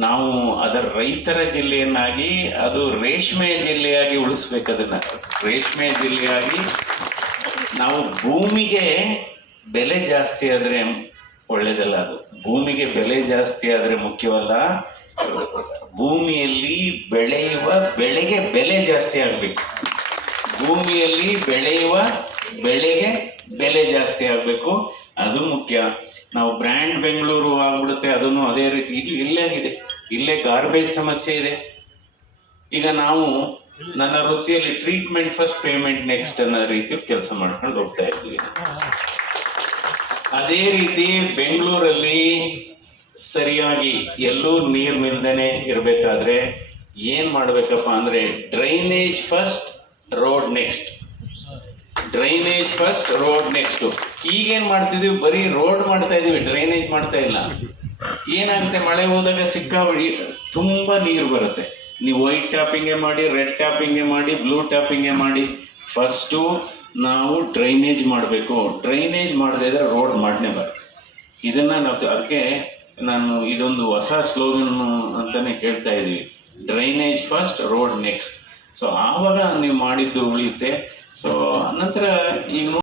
ನಾವು ಅದರ ರೈತರ ಜಿಲ್ಲೆಯನ್ನಾಗಿ, ಅದು ರೇಷ್ಮೆ ಜಿಲ್ಲೆಯಾಗಿ ಉಳಿಸ್ಬೇಕು ಅದನ್ನ. ರೇಷ್ಮೆ ಜಿಲ್ಲೆಯಾಗಿ ನಾವು ಭೂಮಿಗೆ ಬೆಲೆ ಜಾಸ್ತಿ ಆದ್ರೆ ಒಳ್ಳೇದಲ್ಲ ಅದು. ಭೂಮಿಗೆ ಬೆಲೆ ಜಾಸ್ತಿ ಆದ್ರೆ ಮುಖ್ಯವಲ್ಲ. ಭೂಮಿಯಲ್ಲಿ ಬೆಳೆಯುವ ಬೆಳೆಗೆ ಬೆಲೆ ಜಾಸ್ತಿ ಆಗಬೇಕು. ಭೂಮಿಯಲ್ಲಿ ಬೆಳೆಯುವ ಬೆಳೆಗೆ ಬೆಲೆ ಜಾಸ್ತಿ ಆಗಬೇಕು. ಅದು ಮುಖ್ಯ. ನಾವು ಬ್ರ್ಯಾಂಡ್ ಬೆಂಗಳೂರು ಆಗ್ಬಿಡುತ್ತೆ, ಅದನ್ನು ಅದೇ ರೀತಿ ಇಲ್ಲಿ ಇಲ್ಲೇ ಇದೆ. ಇಲ್ಲೇ ಗಾರ್ಬೇಜ್ ಸಮಸ್ಯೆ ಇದೆ. ಈಗ ನಾವು ನನ್ನ ವೃತ್ತಿಯಲ್ಲಿ ಟ್ರೀಟ್ಮೆಂಟ್ ಫಸ್ಟ್ ಪೇಮೆಂಟ್ ನೆಕ್ಸ್ಟ್ ಅನ್ನೋ ರೀತಿ ಕೆಲಸ ಮಾಡ್ಕೊಂಡು ಹೋಗ್ತಾ ಇದ್ವಿ ಅದೇ ರೀತಿ ಬೆಂಗಳೂರಲ್ಲಿ ಸರಿಯಾಗಿ ಎಲ್ಲೂ ನೀರು ನಿಲ್ದೇನೆ ಇರಬೇಕಾದ್ರೆ ಏನು ಮಾಡಬೇಕಪ್ಪ ಅಂದ್ರೆ drainage first road next drainage first road next ಈಗೇನ್ ಮಾಡ್ತಿದೀವಿ? ಬರೀ ರೋಡ್ ಮಾಡ್ತಾ ಇದೀವಿ ಡ್ರೈನೇಜ್ ಮಾಡ್ತಾ ಇಲ್ಲ. ಏನಾಗುತ್ತೆ? ಮಳೆ ಹೋದಾಗ ಸಿಕ್ಕಾಬಡಿ ತುಂಬಾ ನೀರು ಬರುತ್ತೆ. ನೀವು ವೈಟ್ ಟ್ಯಾಪಿಂಗೇ ಮಾಡಿ ರೆಡ್ ಟ್ಯಾಪಿಂಗೇ ಮಾಡಿ ಬ್ಲೂ ಟ್ಯಾಪಿಂಗೇ ಮಾಡಿ ಫಸ್ಟು ನಾವು ಡ್ರೈನೇಜ್ ಮಾಡಬೇಕು. ಡ್ರೈನೇಜ್ ಮಾಡದೇ ಇದ್ರೆ ರೋಡ್ ಬರ ಇದನ್ನ ನಾವು ಅದಕ್ಕೆ ನಾನು ಇದೊಂದು ಹೊಸ ಸ್ಲೋಗನ್ ಅಂತಾನೆ ಹೇಳ್ತಾ ಇದೀವಿ. Drainage first road next so ಆವಾಗ ನೀವು ಮಾಡಿದ್ದು ಉಳಿಯುತ್ತೆ. ಸೊ ನಂತರ ಈಗ